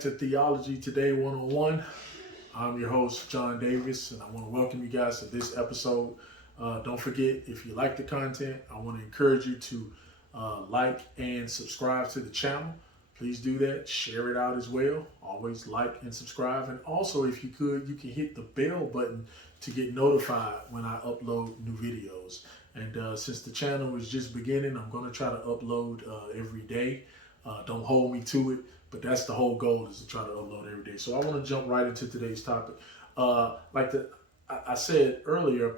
back to Theology Today 101. I'm your host, John Davis, and I want to welcome you guys to this episode. Don't forget, if you like the content, I want to encourage you to like and subscribe to the channel. Please do that. Share it out as well. Always like and subscribe. And also, if you could, you can hit the bell button to get notified when I upload new videos. And since the channel is just beginning, I'm going to try to upload every day. Don't hold me to it, but that's the whole goal, is to try to upload every day. So I want to jump right into today's topic. I said earlier,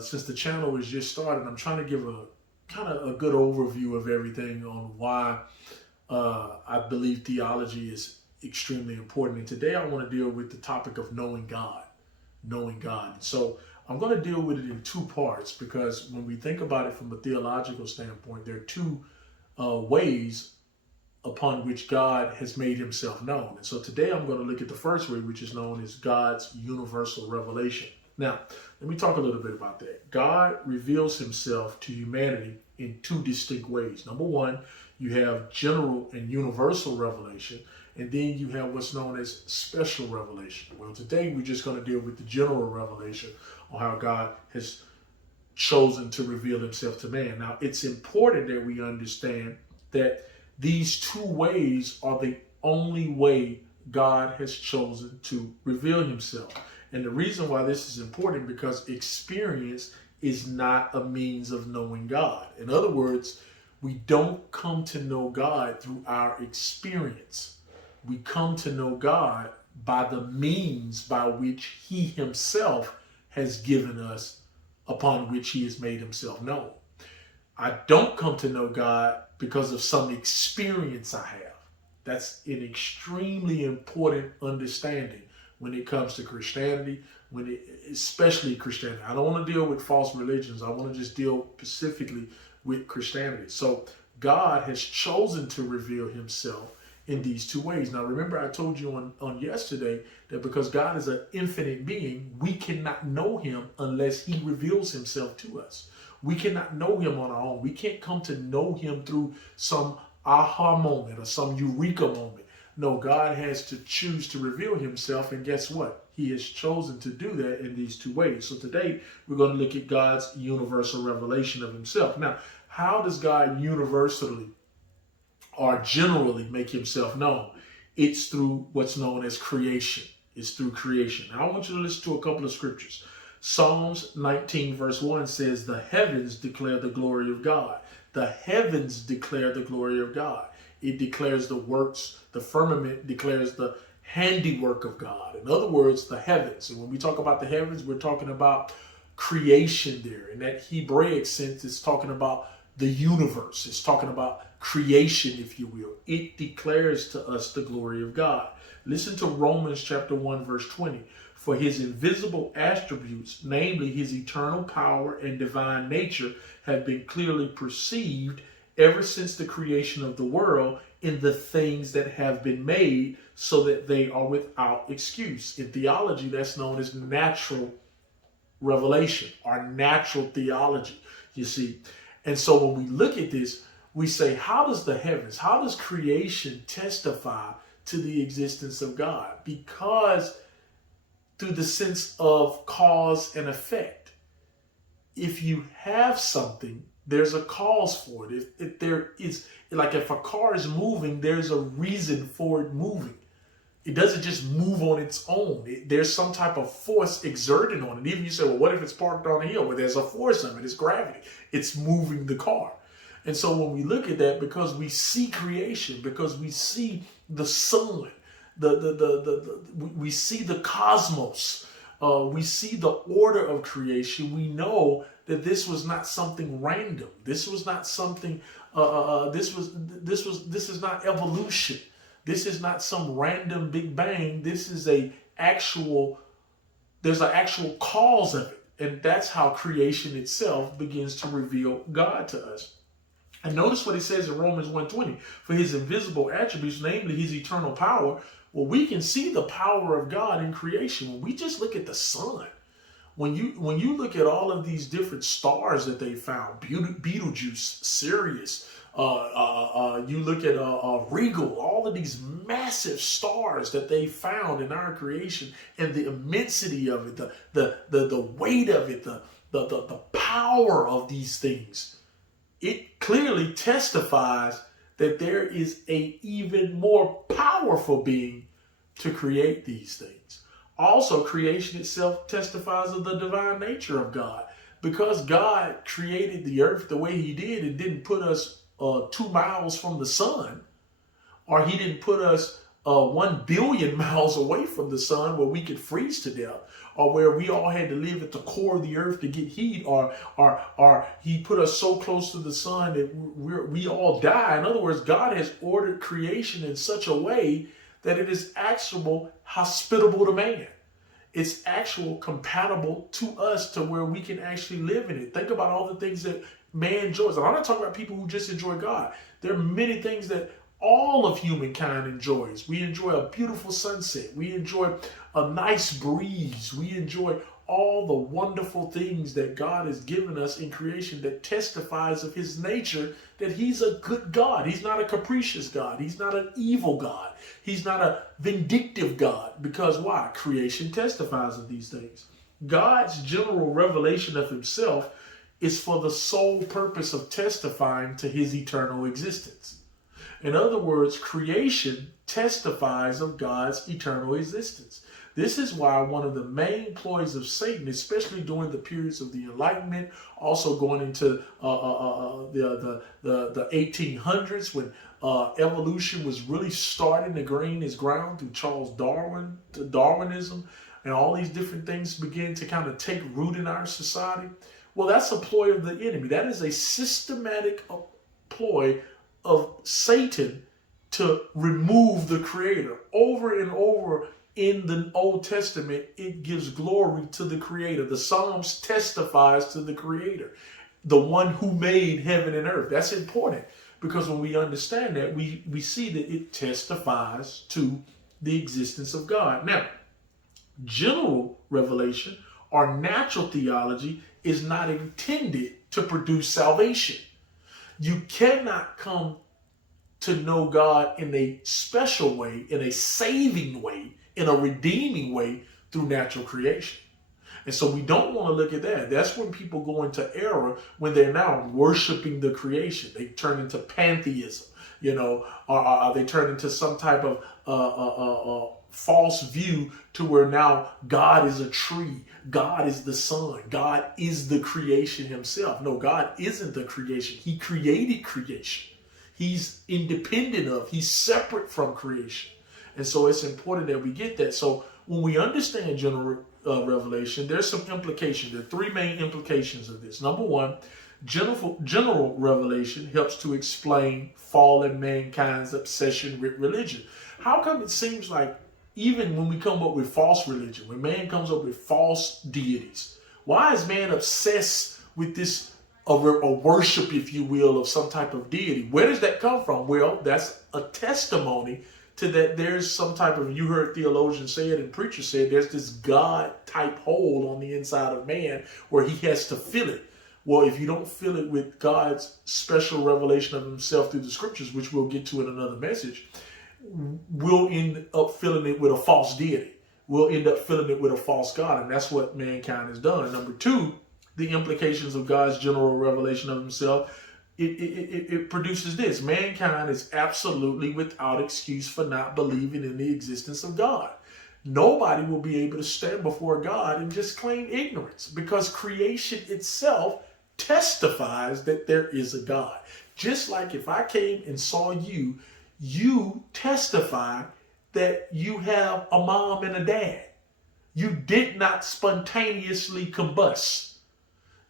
since the channel was just started, I'm trying to give a kind of a good overview of everything on why I believe theology is extremely important. And today I want to deal with the topic of knowing God. Knowing God. So I'm going to deal with it in two parts, because when we think about it from a theological standpoint, there are two ways upon which God has made himself known. And so today I'm going to look at the first way, which is known as God's universal revelation. Now, let me talk a little bit about that. God reveals himself to humanity in two distinct ways. Number one, you have general and universal revelation, and then you have what's known as special revelation. Well, today we're just going to deal with the general revelation on how God has chosen to reveal himself to man. Now, it's important that we understand that these two ways are the only way God has chosen to reveal himself. And the reason why this is important, because experience is not a means of knowing God. In other words, we don't come to know God through our experience. We come to know God by the means by which he himself has given us, upon which he has made himself known. I don't come to know God because of some experience I have. That's an extremely important understanding when it comes to Christianity, especially Christianity. I don't want to deal with false religions. I want to just deal specifically with Christianity. So God has chosen to reveal himself in these two ways. Now, remember, I told you on yesterday that because God is an infinite being, we cannot know him unless he reveals himself to us. We cannot know him on our own. We can't come to know him through some aha moment or some eureka moment. No, God has to choose to reveal himself, and guess what? He has chosen to do that in these two ways. So today, we're going to look at God's universal revelation of himself. Now, how does God universally or generally make himself known? It's through what's known as creation. It's through creation. Now, I want you to listen to a couple of scriptures. Psalms 19 verse 1 says, "The heavens declare the glory of God." The heavens declare the glory of God. It declares the works. The firmament declares the handiwork of God. In other words, the heavens. And when we talk about the heavens, we're talking about creation there. In that Hebraic sense, it's talking about the universe. It's talking about creation, if you will. It declares to us the glory of God. Listen to Romans chapter 1 verse 20. "For his invisible attributes, namely his eternal power and divine nature, have been clearly perceived ever since the creation of the world in the things that have been made, so that they are without excuse." In theology, that's known as natural revelation, or natural theology, you see. And so when we look at this, we say, how does the heavens, how does creation testify to the existence of God? Because through the sense of cause and effect. If you have something, there's a cause for it. If there is, like if a car is moving, there's a reason for it moving. It doesn't just move on its own. There's some type of force exerting on it. Even you say, well, what if it's parked on a hill? Well, there's a force of it. It's gravity. It's moving the car. And so when we look at that, because we see creation, because we see the sun, we see the cosmos, we see the order of creation, we know that this was not something random. This was not something. This is not evolution. This is not some random Big Bang. This is there's an actual cause of it. And that's how creation itself begins to reveal God to us. And notice what it says in Romans 1:20, "For his invisible attributes, namely his eternal power." Well, we can see the power of God in creation when we just look at the sun. When you look at all of these different stars that they found, Betelgeuse, Sirius, You look at Regal, all of these massive stars that they found in our creation, and the immensity of it, the weight of it, the power of these things. It clearly testifies that there is a even more powerful being to create these things. Also, creation itself testifies of the divine nature of God. Because God created the earth the way he did and didn't put us 2 miles from the sun, or he didn't put us 1 billion miles away from the sun where we could freeze to death, or where we all had to live at the core of the earth to get heat, or he put us so close to the sun that we all die. In other words, God has ordered creation in such a way that it is actually hospitable to man. It's actual compatible to us to where we can actually live in it. Think about all the things that man enjoys. And I'm not talking about people who just enjoy God. There are many things that all of humankind enjoys. We enjoy a beautiful sunset. We enjoy a nice breeze. We enjoy all the wonderful things that God has given us in creation that testifies of his nature, that he's a good God. He's not a capricious God. He's not an evil God. He's not a vindictive God. Because why? Creation testifies of these things. God's general revelation of himself is for the sole purpose of testifying to his eternal existence. In other words, creation testifies of God's eternal existence. This is why one of the main ploys of Satan, especially during the periods of the Enlightenment, also going into the 1800s when evolution was really starting to gain its ground through Charles Darwin, to Darwinism, and all these different things began to kind of take root in our society. Well, that's a ploy of the enemy. That is a systematic ploy of Satan to remove the Creator. Over and over in the Old Testament, it gives glory to the Creator. The Psalms testifies to the Creator, the one who made heaven and earth. That's important, because when we understand that, we see that it testifies to the existence of God. Now, general revelation or natural theology is not intended to produce salvation. You cannot come to know God in a special way, in a saving way, in a redeeming way through natural creation. And so we don't want to look at that. That's when people go into error, when they're now worshiping the creation. They turn into pantheism, or they turn into some type of false view to where now God is a tree, God is the sun, God is the creation himself. No, God isn't the creation. He created creation. He's independent of, he's separate from creation. And so it's important that we get that. So when we understand general revelation, there's some implications. There are 3 main implications of this. Number 1, general revelation helps to explain fallen mankind's obsession with religion. How come it seems like even when we come up with false religion, when man comes up with false deities, why is man obsessed with this a worship, if you will, of some type of deity? Where does that come from? Well, that's a testimony to that there's some type of, you heard theologians say it and preachers say it, there's this God type hole on the inside of man where he has to fill it. Well, if you don't fill it with God's special revelation of himself through the scriptures, which we'll get to in another message, we'll end up filling it with a false deity. We'll end up filling it with a false God. And that's what mankind has done. Number 2, the implications of God's general revelation of himself, it produces this. Mankind is absolutely without excuse for not believing in the existence of God. Nobody will be able to stand before God and just claim ignorance, because creation itself testifies that there is a God. Just like if I came and saw you, you testify that you have a mom and a dad. You did not spontaneously combust.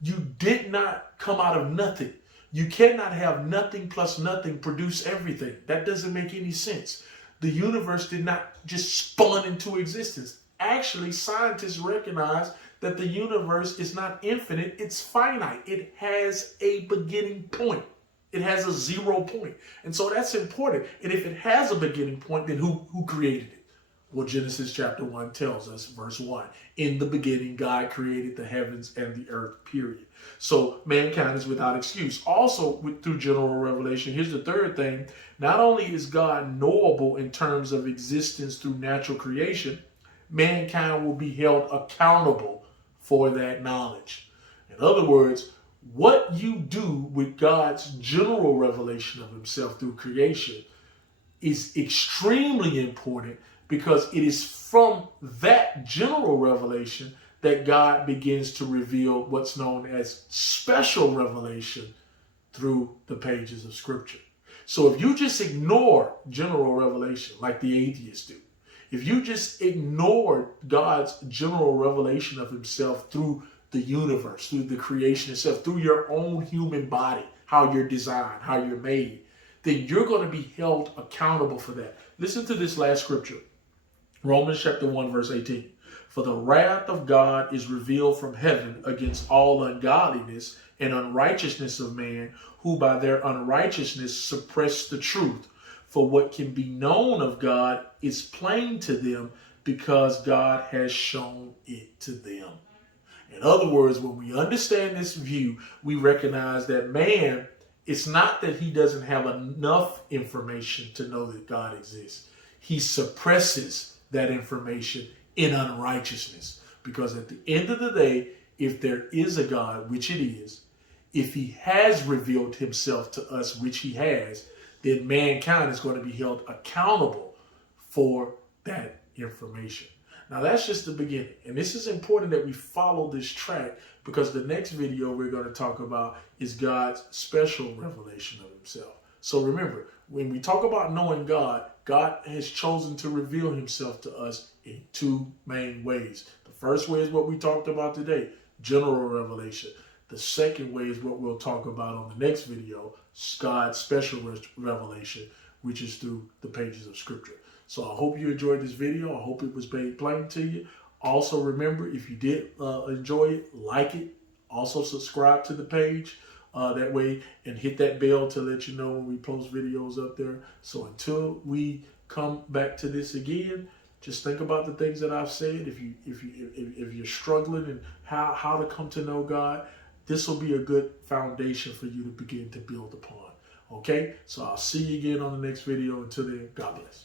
You did not come out of nothing. You cannot have nothing plus nothing produce everything. That doesn't make any sense. The universe did not just spawn into existence. Actually, scientists recognize that the universe is not infinite, it's finite. It has a beginning point. It has a 0 point. And so that's important. And if it has a beginning point, then who created it? Well, Genesis chapter 1 tells us, verse 1, in the beginning, God created the heavens and the earth, period. So mankind is without excuse. Also, through general revelation, here's the third thing. Not only is God knowable in terms of existence through natural creation, mankind will be held accountable for that knowledge. In other words, what you do with God's general revelation of himself through creation is extremely important, because it is from that general revelation that God begins to reveal what's known as special revelation through the pages of Scripture. So if you just ignore general revelation like the atheists do, if you just ignore God's general revelation of himself through the universe, through the creation itself, through your own human body, how you're designed, how you're made, then you're going to be held accountable for that. Listen to this last scripture. Romans chapter 1, verse 18. For the wrath of God is revealed from heaven against all ungodliness and unrighteousness of man, who by their unrighteousness suppress the truth. For what can be known of God is plain to them, because God has shown it to them. In other words, when we understand this view, we recognize that man, it's not that he doesn't have enough information to know that God exists. He suppresses that information in unrighteousness. Because at the end of the day, if there is a God, which it is, if he has revealed himself to us, which he has, then mankind is going to be held accountable for that information. Now, that's just the beginning. And this is important that we follow this track, because the next video we're going to talk about is God's special revelation of himself. So remember, when we talk about knowing God, God has chosen to reveal himself to us in two main ways. The first way is what we talked about today, general revelation. The second way is what we'll talk about on the next video, God's special revelation, which is through the pages of Scripture. So I hope you enjoyed this video. I hope it was made plain to you. Also, remember, if you did enjoy it, like it. Also, subscribe to the page that way, and hit that bell to let you know when we post videos up there. So until we come back to this again, just think about the things that I've said. If you're struggling and how to come to know God, this will be a good foundation for you to begin to build upon. Okay? So I'll see you again on the next video. Until then, God bless.